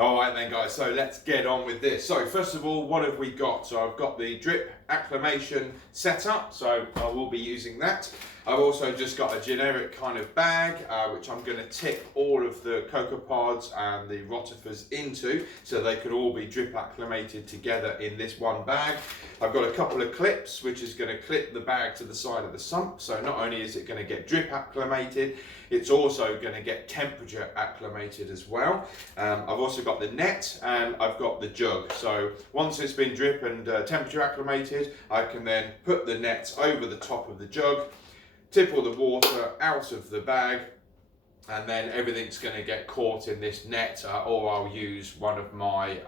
All right then guys, so let's get on with this. So first of all, what have we got? So I've got the drip acclimation setup, so I will be using that. I've also just got a generic kind of bag, which I'm going to tip all of the copepods and the rotifers into, so they could all be drip acclimated together in this one bag. I've got a couple of clips, which is going to clip the bag to the side of the sump, so not only is it going to get drip acclimated, it's also going to get temperature acclimated as well. I've also got the net and I've got the jug. So once it's been drip and temperature acclimated, I can then put the net over the top of the jug, tip all the water out of the bag, and then everything's going to get caught in this net, or I'll use one of my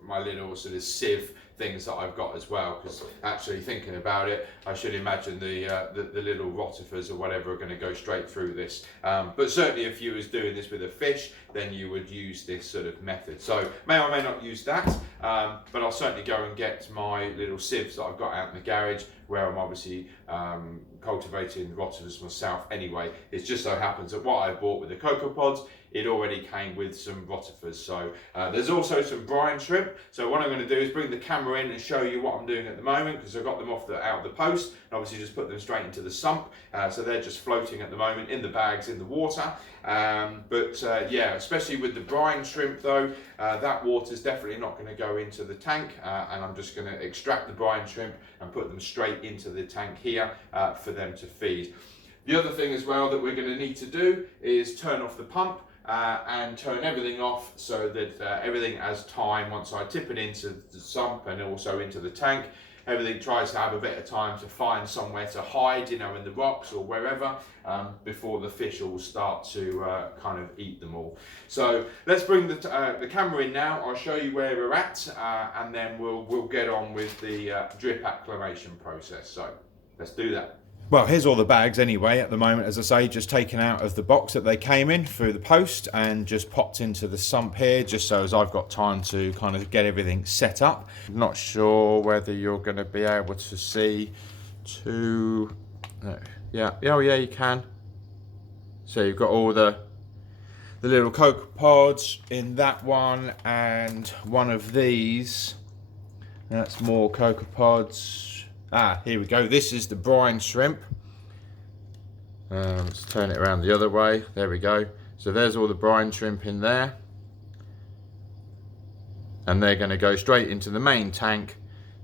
my little sort of sieve things that I've got as well, because actually thinking about it, I should imagine the little rotifers or whatever are going to go straight through this. But certainly if you was doing this with a fish, then you would use this sort of method. So may or may not use that, but I'll certainly go and get my little sieves that I've got out in the garage, where I'm obviously cultivating rotifers myself anyway. It just so happens that what I bought with the copepods, it already came with some rotifers. So there's also some brine shrimp. So what I'm going to do is bring the camera in and show you what I'm doing at the moment, because I've got them out of the post, and obviously just put them straight into the sump. So they're just floating at the moment in the bags in the water. Yeah, especially with the brine shrimp though, that water's definitely not going to go into the tank, and I'm just going to extract the brine shrimp and put them straight into the tank here for them to feed. The other thing as well that we're going to need to do is turn off the pump and turn everything off, so that everything has time. Once I tip it into the sump and also into the tank, everything tries to have a bit of time to find somewhere to hide, you know, in the rocks or wherever, before the fish will start to kind of eat them all. So let's bring the camera in now. I'll show you where we're at, and then we'll get on with the drip acclimation process. So let's do that. Well, here's all the bags anyway at the moment, as I say, just taken out of the box that they came in through the post and just popped into the sump here, just so as I've got time to kind of get everything set up. I'm not sure whether you're going to be able to see two, yeah, oh yeah, you can. So you've got all the little copepods in that one, and one of these, that's more copepods. Here we go. This is the brine shrimp. Let's turn it around the other way. There we go. So there's all the brine shrimp in there. And they're going to go straight into the main tank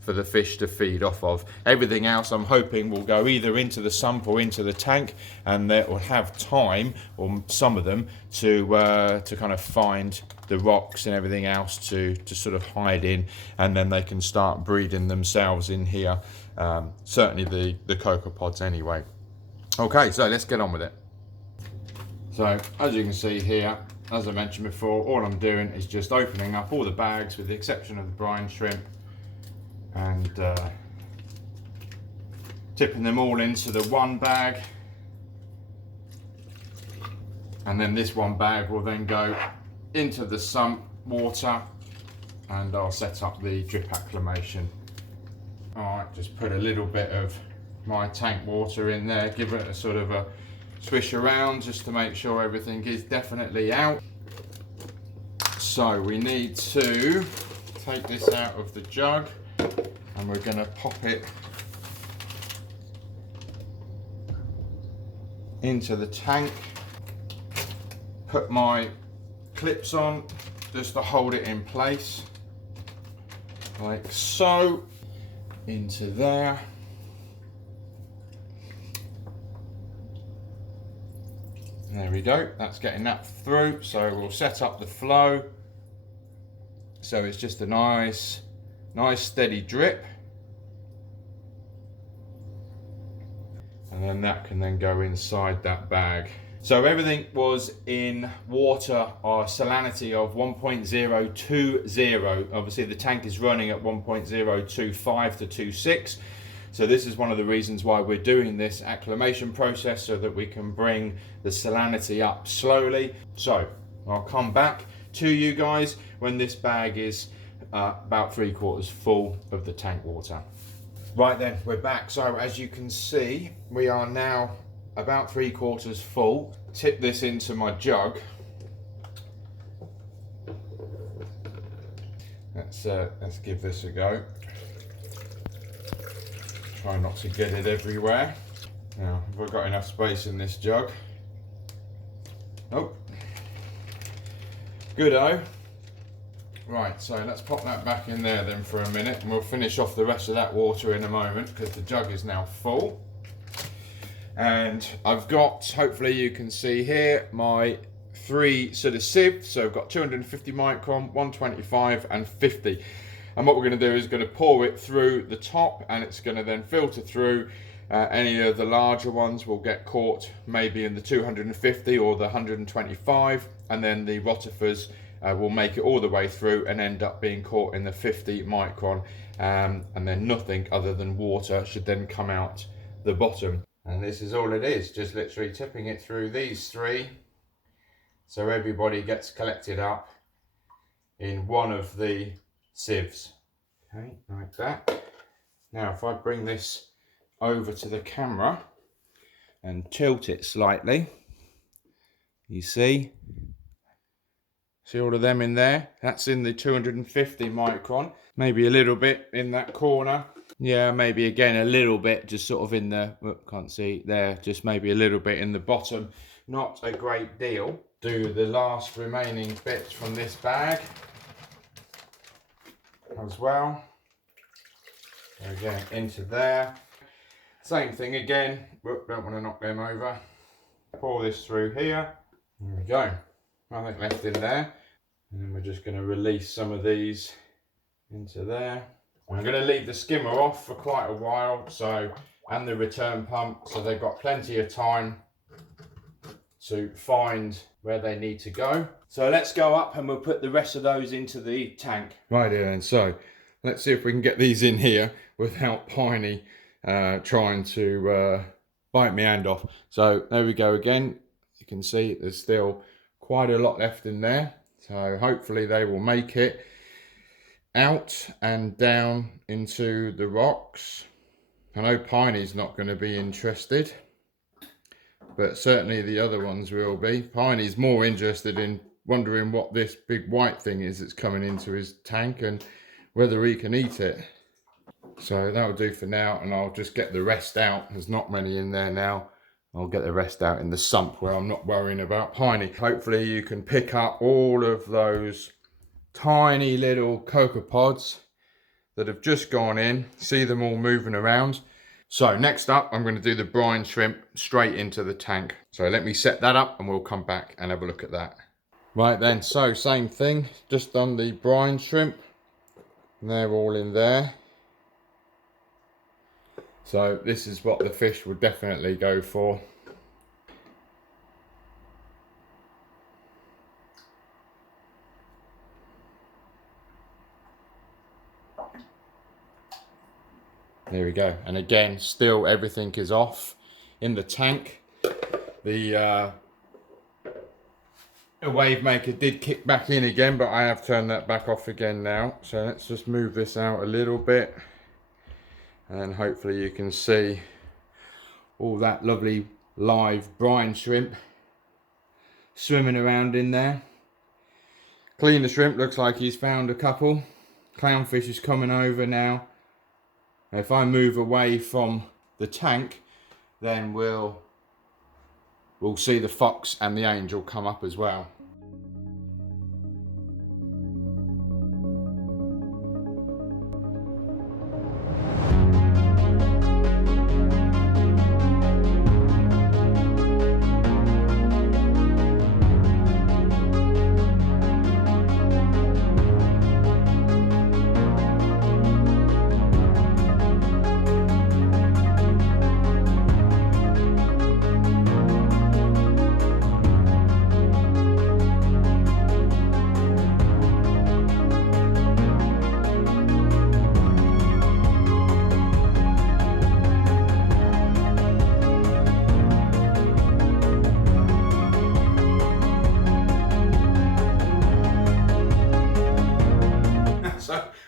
for the fish to feed off of. Everything else I'm hoping will go either into the sump or into the tank, and that will have time, or some of them, to kind of find the rocks and everything else to sort of hide in, and then they can start breeding themselves in here. Certainly the copepods anyway. Okay, so let's get on with it. So as you can see here, as I mentioned before, all I'm doing is just opening up all the bags with the exception of the brine shrimp, and tipping them all into the one bag, and then this one bag will then go into the sump water, and I'll set up the drip acclimation. Alright, just put a little bit of my tank water in there, give it a sort of a swish around just to make sure everything is definitely out. So we need to take this out of the jug, and we're going to pop it into the tank. Put my clips on just to hold it in place, like so, into there. There we go, that's getting that through. So we'll set up the flow so it's just a nice steady drip, and then that can then go inside that bag. So everything was in water or salinity of 1.020. Obviously the tank is running at 1.025 to 26. So this is one of the reasons why we're doing this acclimation process, so that we can bring the salinity up slowly. So I'll come back to you guys when this bag is about 3/4 full of the tank water. Right then, we're back. So as you can see, we are now about 3/4 full. Tip this into my jug, Let's give this a go. Try not to get it everywhere. Now, have I got enough space in this jug? Nope. Good-o. Right, so let's pop that back in there then for a minute, and we'll finish off the rest of that water in a moment because the jug is now full. And I've got, hopefully you can see here, my 3 sort of sieves. So I've got 250 micron, 125 and 50. And what we're going to do is going to pour it through the top, and it's going to then filter through. Any of the larger ones will get caught maybe in the 250 or the 125, and then the Rotifers will make it all the way through and end up being caught in the 50 micron, and then nothing other than water should then come out the bottom. And this is all it is, just literally tipping it through these 3 so everybody gets collected up in one of the sieves. Okay, like that. Now if I bring this over to the camera and tilt it slightly, you see all of them in there? That's in the 250 micron, maybe a little bit in that corner. Yeah, maybe again a little bit just sort of in the, can't see there, just maybe a little bit in the bottom, not a great deal. Do the last remaining bits from this bag as well. Again, into there. Same thing again. Whoop, don't want to knock them over. Pour this through here. There we go. Nothing left in there. And then we're just going to release some of these into there. I'm going to leave the skimmer off for quite a while, and the return pump, so they've got plenty of time to find where they need to go. So let's go up and we'll put the rest of those into the tank. Right here then, so let's see if we can get these in here without Piney trying to bite my hand off. So there we go again. You can see there's still quite a lot left in there. So hopefully they will make it out and down into the rocks. I know Piney's not going to be interested, but certainly the other ones will be. Piney's more interested in wondering what this big white thing is that's coming into his tank and whether he can eat it. So that'll do for now, and I'll just get the rest out. There's not many in there now. I'll get the rest out in the sump where I'm not worrying about Piney. Hopefully you can pick up all of those tiny little copepods that have just gone in. See them all moving around. So next up, I'm going to do the brine shrimp straight into the tank. So let me set that up and we'll come back and have a look at that. Right then, so same thing, just done the brine shrimp. And they're all in there. So this is what the fish would definitely go for. There we go. And again, still everything is off in the tank. The wave maker did kick back in again, but I have turned that back off again now. So let's just move this out a little bit. And hopefully you can see all that lovely live brine shrimp swimming around in there. Cleaner shrimp looks like he's found a couple. Clownfish is coming over now. If I move away from the tank, then we'll see the fox and the angel come up as well.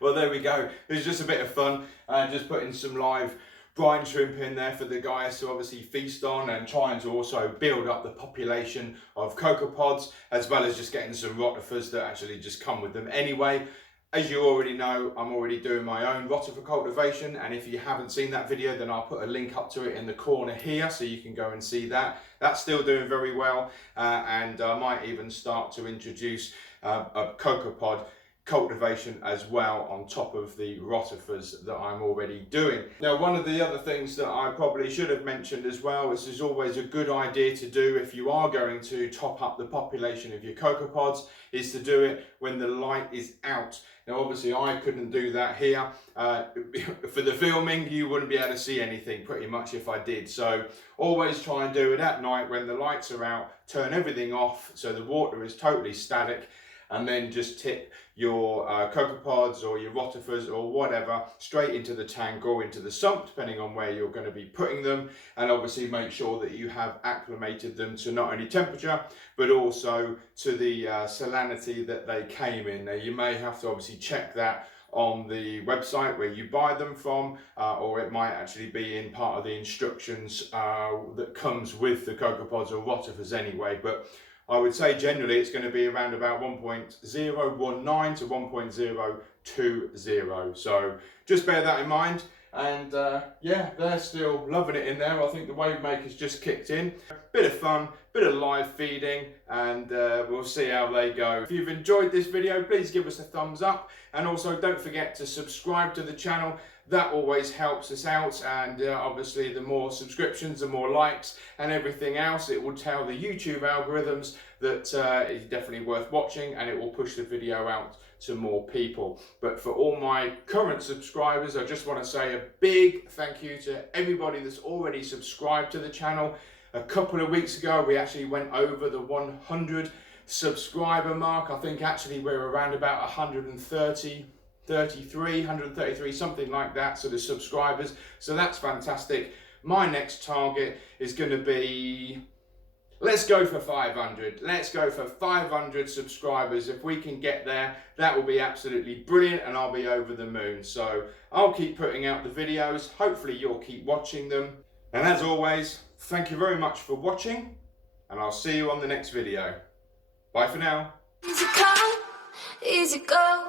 Well, there we go. It was just a bit of fun, just putting some live brine shrimp in there for the guys to obviously feast on, and trying to also build up the population of copepods, as well as just getting some rotifers that actually just come with them anyway. As you already know, I'm already doing my own Rotifer cultivation, and if you haven't seen that video, then I'll put a link up to it in the corner here so you can go and see that. That's still doing very well, and I might even start to introduce a copepod cultivation as well on top of the rotifers that I'm already doing. Now, one of the other things that I probably should have mentioned as well, this is always a good idea to do if you are going to top up the population of your copepods, is to do it when the light is out. Now obviously I couldn't do that here. For the filming you wouldn't be able to see anything pretty much if I did, so always try and do it at night when the lights are out. Turn everything off so the water is totally static, and then just tip your copepods or your rotifers or whatever straight into the tank or into the sump, depending on where you're going to be putting them, and obviously make sure that you have acclimated them to not only temperature but also to the salinity that they came in. Now you may have to obviously check that on the website where you buy them from, or it might actually be in part of the instructions that comes with the copepods or rotifers anyway, but I would say generally it's going to be around about 1.019 to 1.020. So just bear that in mind. And yeah, they're still loving it in there. I think the wave maker's just kicked in. Bit of fun, bit of live feeding, and we'll see how they go. If you've enjoyed this video, please give us a thumbs up, and also don't forget to subscribe to the channel. That always helps us out, and obviously the more subscriptions, the more likes and everything else, it will tell the YouTube algorithms that it's definitely worth watching, and it will push the video out to more people. But for all my current subscribers, I just want to say a big thank you to everybody that's already subscribed to the channel. A couple of weeks ago we actually went over the 100 subscriber mark. I think actually we're around about 133, something like that, so the subscribers, so that's fantastic. My next target is going to be, let's go for 500. Let's go for 500 subscribers. If we can get there, that will be absolutely brilliant, and I'll be over the moon. So I'll keep putting out the videos, hopefully you'll keep watching them, and as always, thank you very much for watching, and I'll see you on the next video. Bye for now. Easy come, easy go.